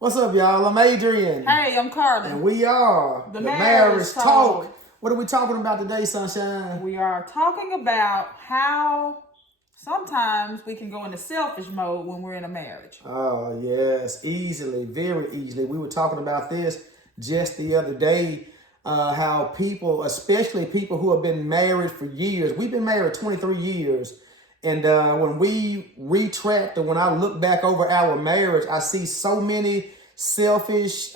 What's up, y'all? I'm Adrian. Hey, I'm Carla. And we are The Marriage Talk. What are we talking about today, Sunshine? We are talking about how sometimes we can go into selfish mode when we're in a marriage. Oh, yes. Easily, very easily. We were talking about this just the other day, how people, especially people who have been married for years, we've been married 23 years. And when we retract and when I look back over our marriage, I see so many selfishness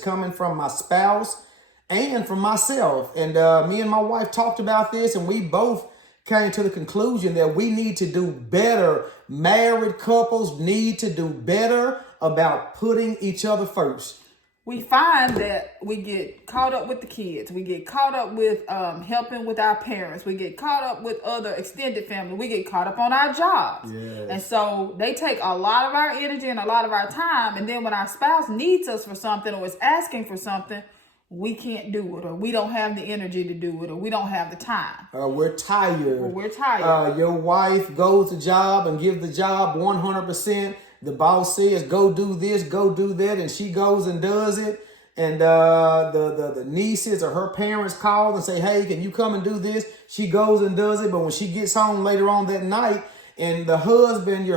coming from my spouse and from myself. And me and my wife talked about this, and we both came to the conclusion that we need to do better. Married couples need to do better about putting each other first. We find that we get caught up with the kids. We get caught up with helping with our parents. We get caught up with other extended family. We get caught up on our jobs. Yes. And so they take a lot of our energy and a lot of our time. And then when our spouse needs us for something or is asking for something, we can't do it, or we don't have the energy to do it, or we don't have the time. We're tired. We're tired. Your wife goes to job and gives the job 100%. The boss says, go do this, go do that, and she goes and does it. And the nieces or her parents call and say, hey, can you come and do this? She goes and does it. But when she gets home later on that night and your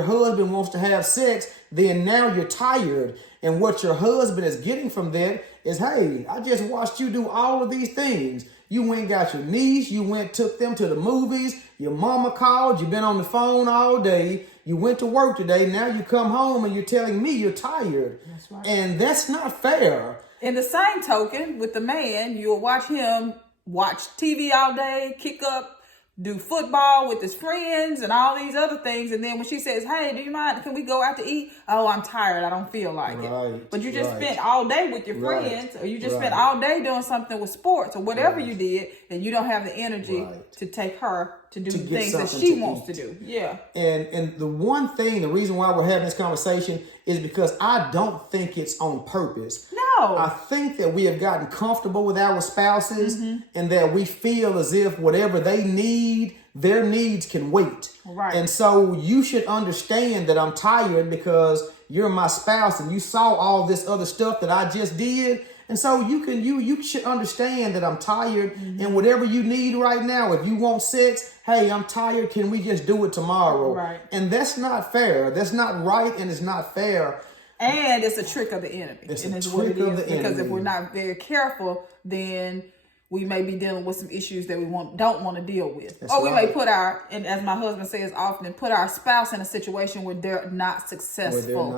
husband wants to have sex, then now you're tired. And what your husband is getting from that is, hey, I just watched you do all of these things. You went and got your niece. You took them to the movies. Your mama called. You've been on the phone all day. You went to work today. Now you come home and you're telling me you're tired. That's right. And that's not fair. In the same token, with the man, you'll watch him watch TV all day, kick up, do football with his friends and all these other things. And then when she says, hey, do you mind? Can we go out to eat? Oh, I'm tired. I don't feel like it. But you just spent all day with your friends, or you just spent all day doing something with sports or whatever you did, and you don't have the energy to take her to do the things that she wants to do. Yeah. And the reason why we're having this conversation is because I don't think it's on purpose. No. I think that we have gotten comfortable with our spouses and that we feel as if whatever they need, their needs can wait. Right. And so you should understand that I'm tired because you're my spouse and you saw all this other stuff that I just did. And so you should understand that I'm tired and whatever you need right now, if you want sex, hey, I'm tired. Can we just do it tomorrow? Right. And that's not fair. That's not right. And it's not fair. And it's a trick of the enemy. It's and a it's trick what it of is. the Because enemy. if we're not very careful, then we may be dealing with some issues that we don't want to deal with. We may put and as my husband says often, put our spouse in a situation where they're not successful.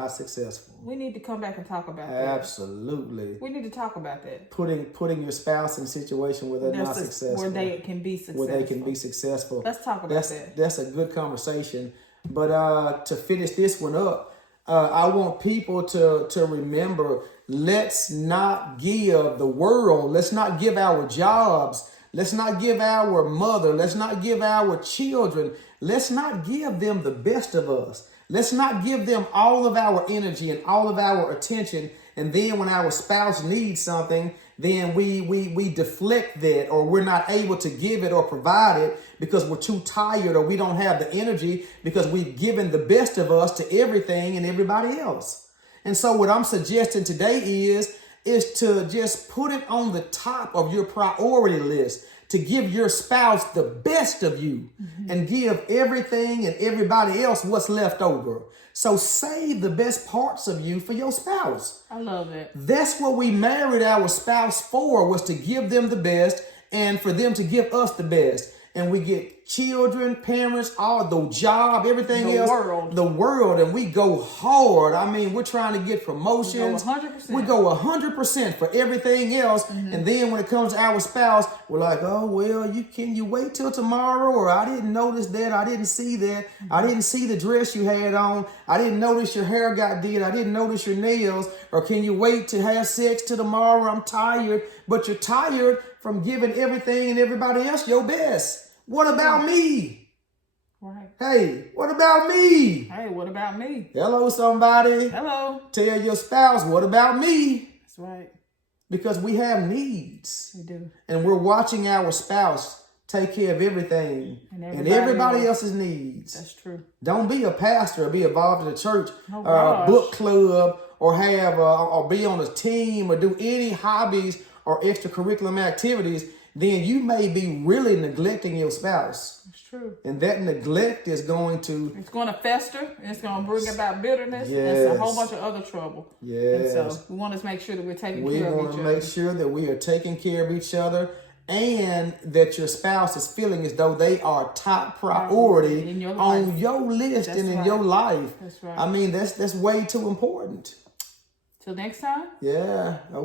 We need to come back and talk about that. Absolutely. We need to talk about that. Putting your spouse in a situation where they're not successful. Where they can be successful. Let's talk about that. That's a good conversation. But to finish this one up, I want people to remember, let's not give the world, let's not give our jobs, let's not give our mother, let's not give our children, let's not give them the best of us. Let's not give them all of our energy and all of our attention. And then when our spouse needs something, then we deflect that, or we're not able to give it or provide it because we're too tired, or we don't have the energy because we've given the best of us to everything and everybody else. And so what I'm suggesting today is to just put it on the top of your priority list, to give your spouse the best of you and give everything and everybody else what's left over. So save the best parts of you for your spouse. I love it. That's what we married our spouse for, was to give them the best and for them to give us the best. And we get children, parents, all the job, everything else. The world. And we go hard. I mean, we're trying to get promotions. We go 100% for everything else. And then when it comes to our spouse, we're like, oh, well, can you wait till tomorrow? Or I didn't notice that. I didn't see that. I didn't see the dress you had on. I didn't notice your hair got did. I didn't notice your nails. Or can you wait to have sex till tomorrow? I'm tired. But you're tired from giving everything and everybody else your best. What about me? Right. Hey, what about me? Hey, what about me? Hello, somebody. Hello. Tell your spouse, what about me? That's right. Because we have needs. We do. And we're watching our spouse take care of everything And and everybody else's needs. That's true. Don't be a pastor or be involved in a church gosh. book club or have or be on a team or do any hobbies or extracurricular activities. Then you may be really neglecting your spouse. It's true. And that neglect is going to... It's going to fester. And it's going to bring about bitterness. Yes. And a whole bunch of other trouble. Yes. And so we want to make sure that we're taking We care of want each to other. make sure that we are taking care of each other and that your spouse is feeling as though they are top priority in your life. on your list and in your life. That's right. I mean, that's way too important. Till next time. Yeah. Okay.